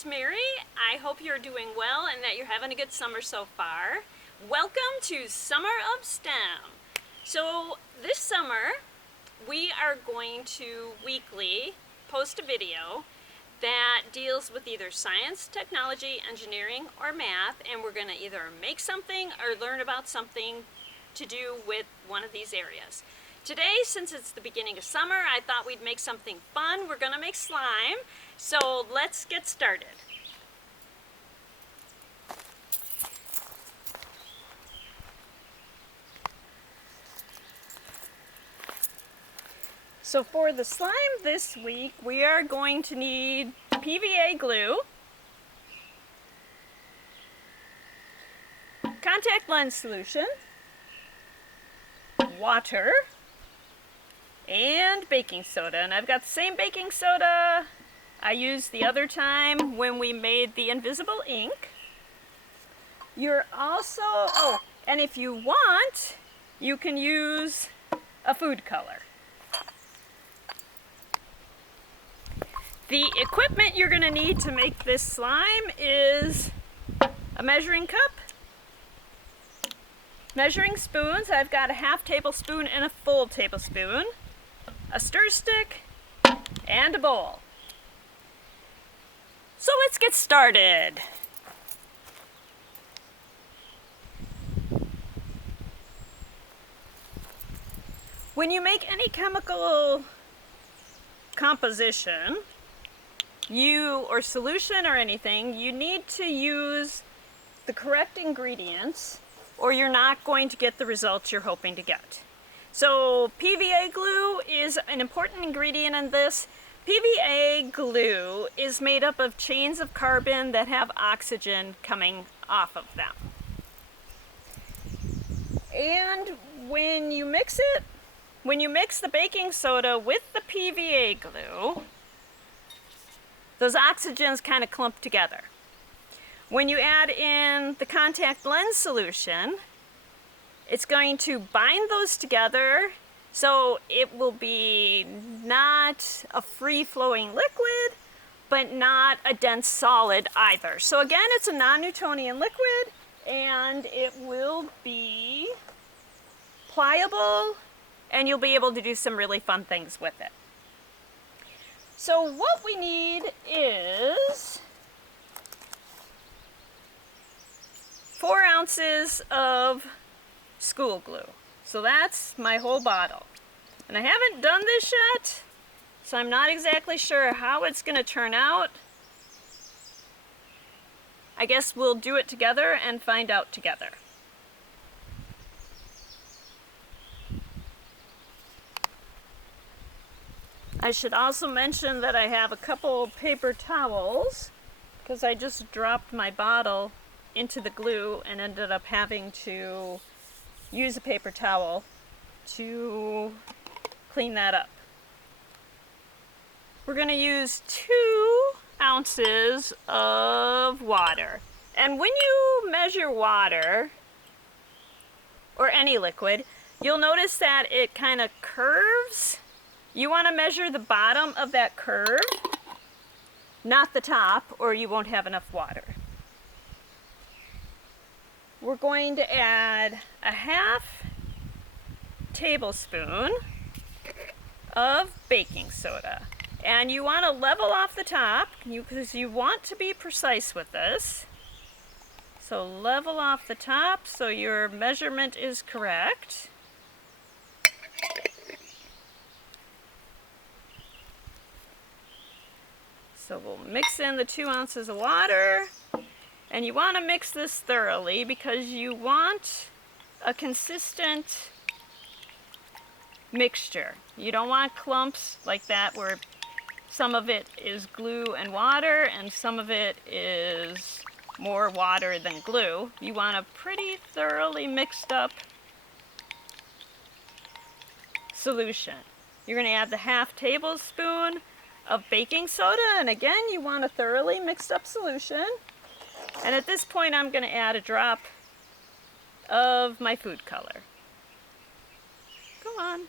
it's Mary. I hope you're doing well and that you're having a good summer so far. Welcome to Summer of STEM. So this summer we are going to weekly post a video that deals with either science, technology, engineering, or math, and we're going to either make something or learn about something to do with one of these areas. Today, since it's the beginning of summer, I thought we'd make something fun. We're going to make slime, so let's get started. So for the slime this week, we are going to need PVA glue, contact lens solution, water, and baking soda. And I've got the same baking soda I used the other time when we made the invisible ink. You're also, and if you want, you can use a food color. The equipment you're going to need to make this slime is a measuring cup, measuring spoons. I've got a half tablespoon and a full tablespoon, a stir stick, and a bowl. So let's get started. When you make any chemical composition, or solution or anything, you need to use the correct ingredients or you're not going to get the results you're hoping to get. So PVA glue is an important ingredient in this. PVA glue is made up of chains of carbon that have oxygen coming off of them. And when you mix the baking soda with the PVA glue, those oxygens kind of clump together. When you add in the contact lens solution, it's going to bind those together so it will be not a free-flowing liquid, but not a dense solid either. So again, it's a non-Newtonian liquid, and it will be pliable, and you'll be able to do some really fun things with it. So what we need is 4 ounces of school glue. So that's my whole bottle. And I haven't done this yet, so I'm not exactly sure how it's going to turn out. I guess we'll do it together and find out together. I should also mention that I have a couple paper towels because I just dropped my bottle into the glue and ended up having to use a paper towel to clean that up. We're going to use 2 ounces of water. And when you measure water, or any liquid, you'll notice that it kind of curves. You want to measure the bottom of that curve, not the top, or you won't have enough water. We're going to add a half tablespoon of baking soda. And you want to level off the top because you want to be precise with this. So level off the top so your measurement is correct. So we'll mix in the 2 ounces of water, and you want to mix this thoroughly because you want a consistent mixture. You don't want clumps like that where some of it is glue and water and some of it is more water than glue. You want a pretty thoroughly mixed up solution. You're going to add the half tablespoon of baking soda, and again, you want a thoroughly mixed up solution. And at this point, I'm going to add a drop of my food color. Come on.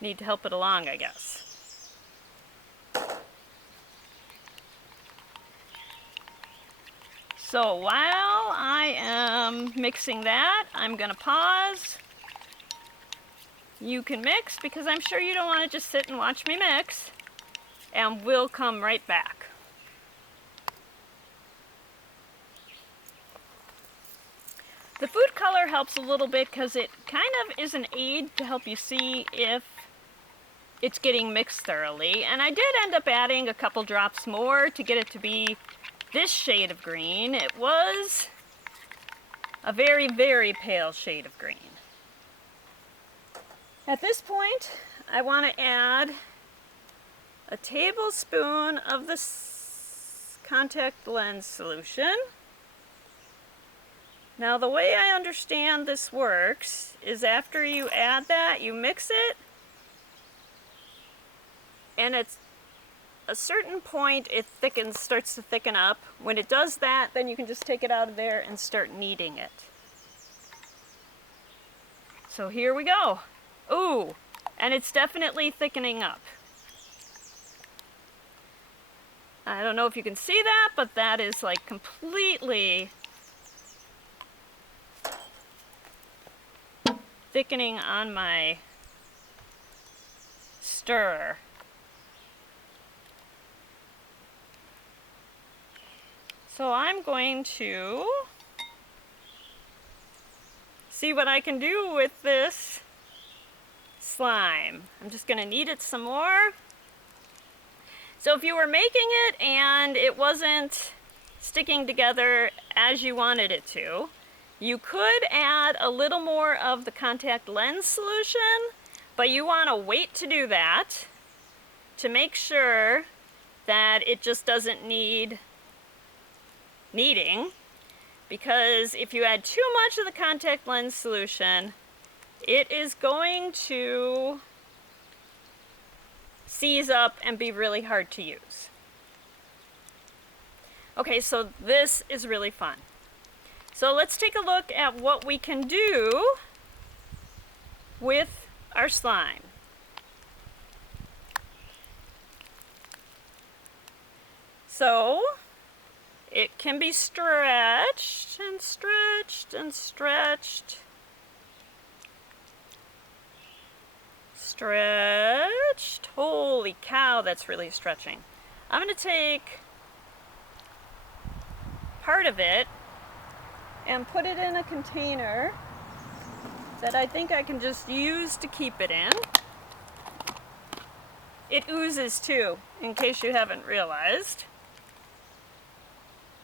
Need to help it along, I guess. So while I am mixing that, I'm gonna pause. You can mix because I'm sure you don't want to just sit and watch me mix, and we'll come right back. The food color helps a little bit because it kind of is an aid to help you see if it's getting mixed thoroughly. And I did end up adding a couple drops more to get it to be this shade of green. It was a very, very pale shade of green. At this point, I want to add a tablespoon of the contact lens solution. Now the way I understand this works is after you add that, you mix it, and at a certain point it starts to thicken up. When it does that, then you can just take it out of there and start kneading it. So here we go. Ooh, and it's definitely thickening up. I don't know if you can see that, but that is like completely thickening on my stirrer. So I'm going to see what I can do with this slime. I'm just going to knead it some more. So if you were making it and it wasn't sticking together as you wanted it to, you could add a little more of the contact lens solution, but you want to wait to do that to make sure that it just doesn't need kneading, because if you add too much of the contact lens solution, it is going to seize up and be really hard to use. Okay, so this is really fun. So let's take a look at what we can do with our slime. So it can be stretched and stretched and stretched. Stretched. Holy cow, that's really stretching. I'm going to take part of it and put it in a container that I think I can just use to keep it in. It oozes too, in case you haven't realized.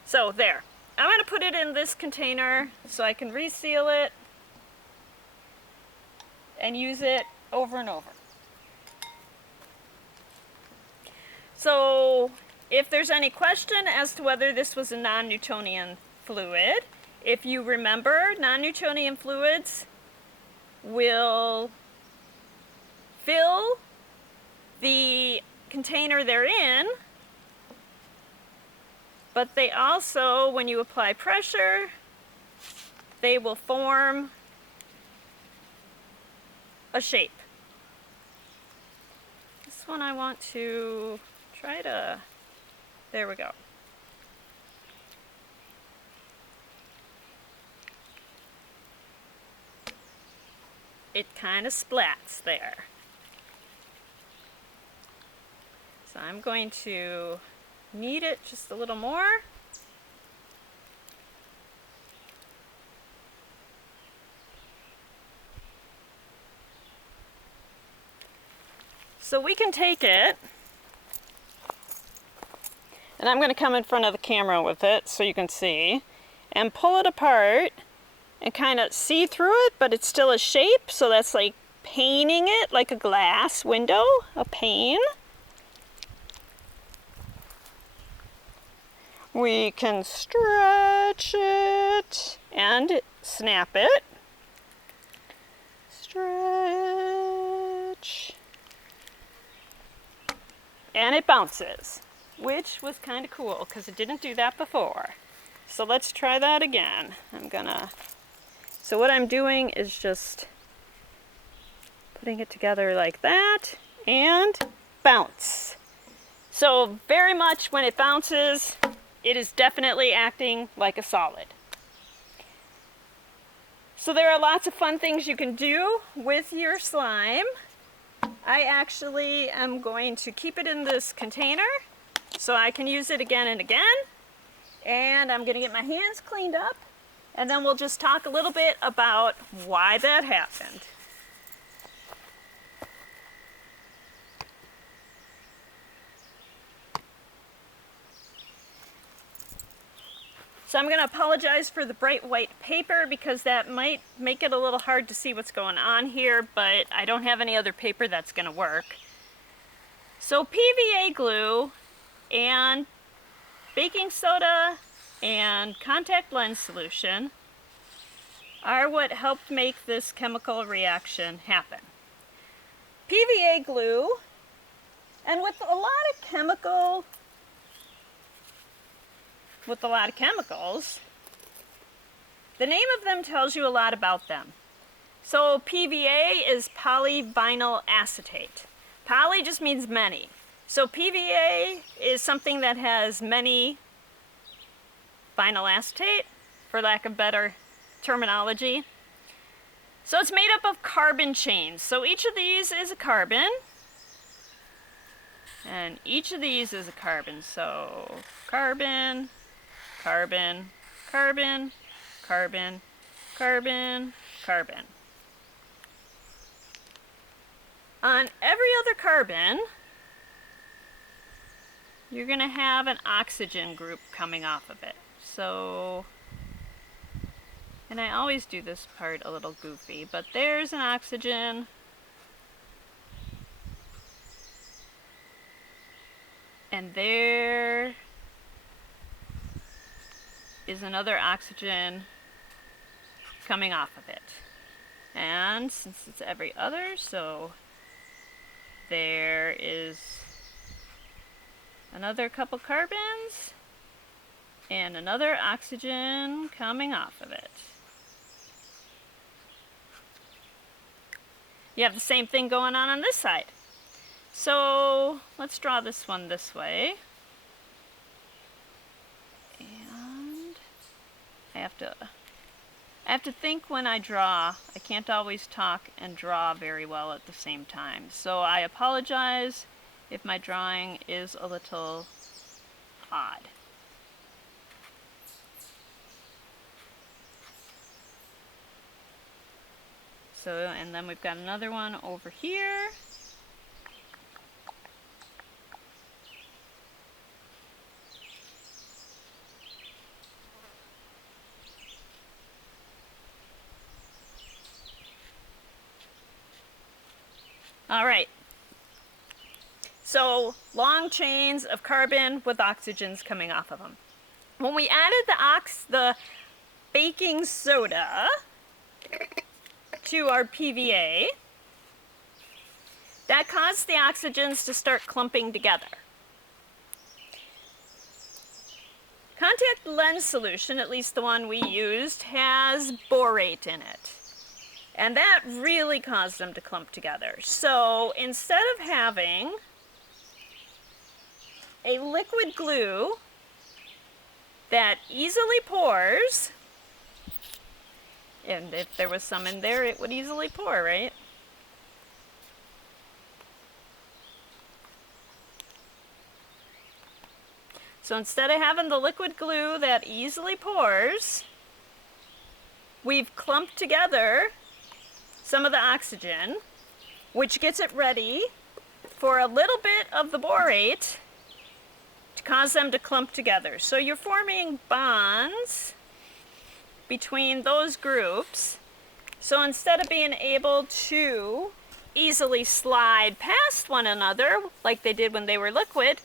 So there. I'm going to put it in this container so I can reseal it and use it over and over. So if there's any question as to whether this was a non-Newtonian fluid, if you remember, non-Newtonian fluids will fill the container they're in, but they also, when you apply pressure, they will form a shape. This one I want to try to, there we go. It kind of splats there. So I'm going to knead it just a little more. So we can take it, and I'm going to come in front of the camera with it so you can see, and pull it apart and kind of see through it, but it's still a shape, so that's like painting it like a glass window, a pane. We can stretch it and snap it. Stretch. And it bounces, which was kind of cool because it didn't do that before. So let's try that again. So what I'm doing is just putting it together like that and bounce. So very much when it bounces, it is definitely acting like a solid. So there are lots of fun things you can do with your slime. I actually am going to keep it in this container so I can use it again and again. And I'm going to get my hands cleaned up, and then we'll just talk a little bit about why that happened. So I'm going to apologize for the bright white paper because that might make it a little hard to see what's going on here, but I don't have any other paper that's going to work. So PVA glue and baking soda and contact lens solution are what helped make this chemical reaction happen. PVA glue, and with a lot of chemicals, the name of them tells you a lot about them. So PVA is polyvinyl acetate. Poly just means many. So PVA is something that has many vinyl acetate, for lack of better terminology. So it's made up of carbon chains. So each of these is a carbon, and each of these is a carbon. So carbon, carbon, carbon, carbon, carbon, carbon. On every other carbon, you're going to have an oxygen group coming off of it. So, and I always do this part a little goofy, but there's an oxygen. And there is another oxygen coming off of it. And since it's every other, so there is another couple carbons and another oxygen coming off of it. You have the same thing going on this side. So let's draw this one this way. And I have to think when I draw. I can't always talk and draw very well at the same time. So I apologize if my drawing is a little odd. So, and then we've got another one over here. All right. So long chains of carbon with oxygens coming off of them. When we added the baking soda to our PVA, that caused the oxygens to start clumping together. Contact lens solution, at least the one we used, has borate in it. And that really caused them to clump together. So instead of having a liquid glue that easily pours, and if there was some in there, it would easily pour, right? So instead of having the liquid glue that easily pours, we've clumped together some of the oxygen, which gets it ready for a little bit of the borate to cause them to clump together. So you're forming bonds between those groups. So instead of being able to easily slide past one another like they did when they were liquid,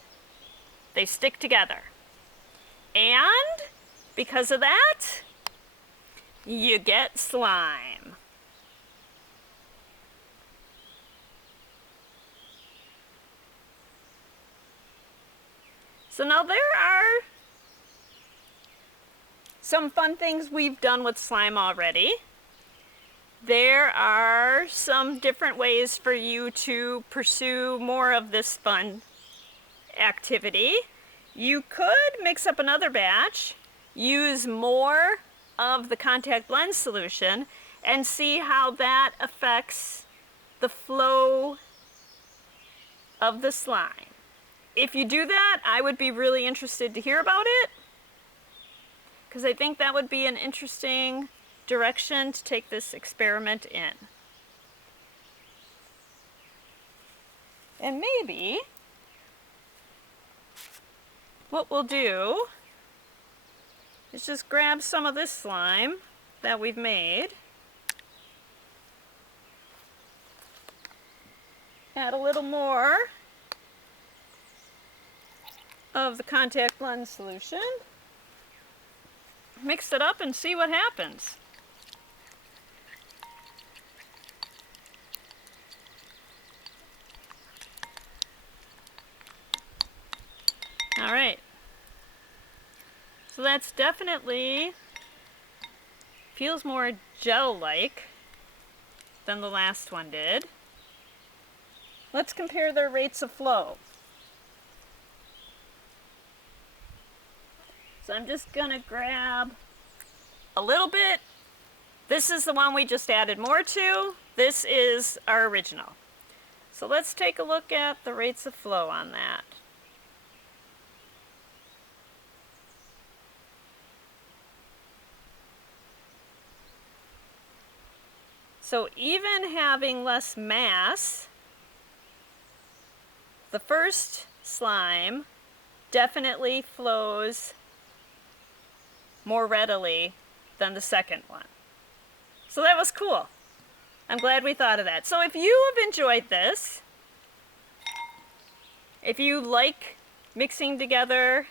they stick together. And because of that, you get slime. So now there are some fun things we've done with slime already. There are some different ways for you to pursue more of this fun activity. You could mix up another batch, use more of the contact lens solution, and see how that affects the flow of the slime. If you do that, I would be really interested to hear about it, because I think that would be an interesting direction to take this experiment in. And maybe what we'll do is just grab some of this slime that we've made, add a little more of the contact lens solution, mix it up and see what happens. All right. So that's definitely feels more gel-like than the last one did. Let's compare their rates of flow. So I'm just gonna grab a little bit. This is the one we just added more to. This is our original. So let's take a look at the rates of flow on that. So even having less mass, the first slime definitely flows more readily than the second one. So that was cool. I'm glad we thought of that. So if you have enjoyed this, if you like mixing together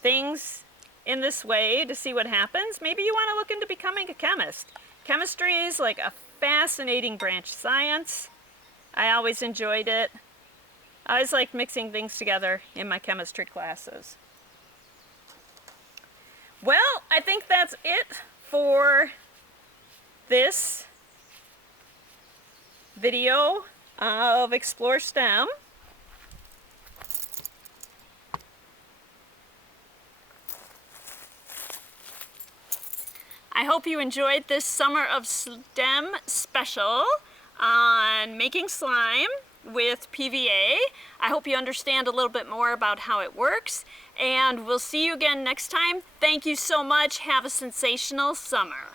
things in this way to see what happens, maybe you want to look into becoming a chemist. Chemistry is like a fascinating branch of science. I always enjoyed it. I always liked mixing things together in my chemistry classes. Well, I think that's it for this video of Explore STEM. I hope you enjoyed this Summer of STEM special on making slime with PVA. I hope you understand a little bit more about how it works, and we'll see you again next time. Thank you so much. Have a sensational summer.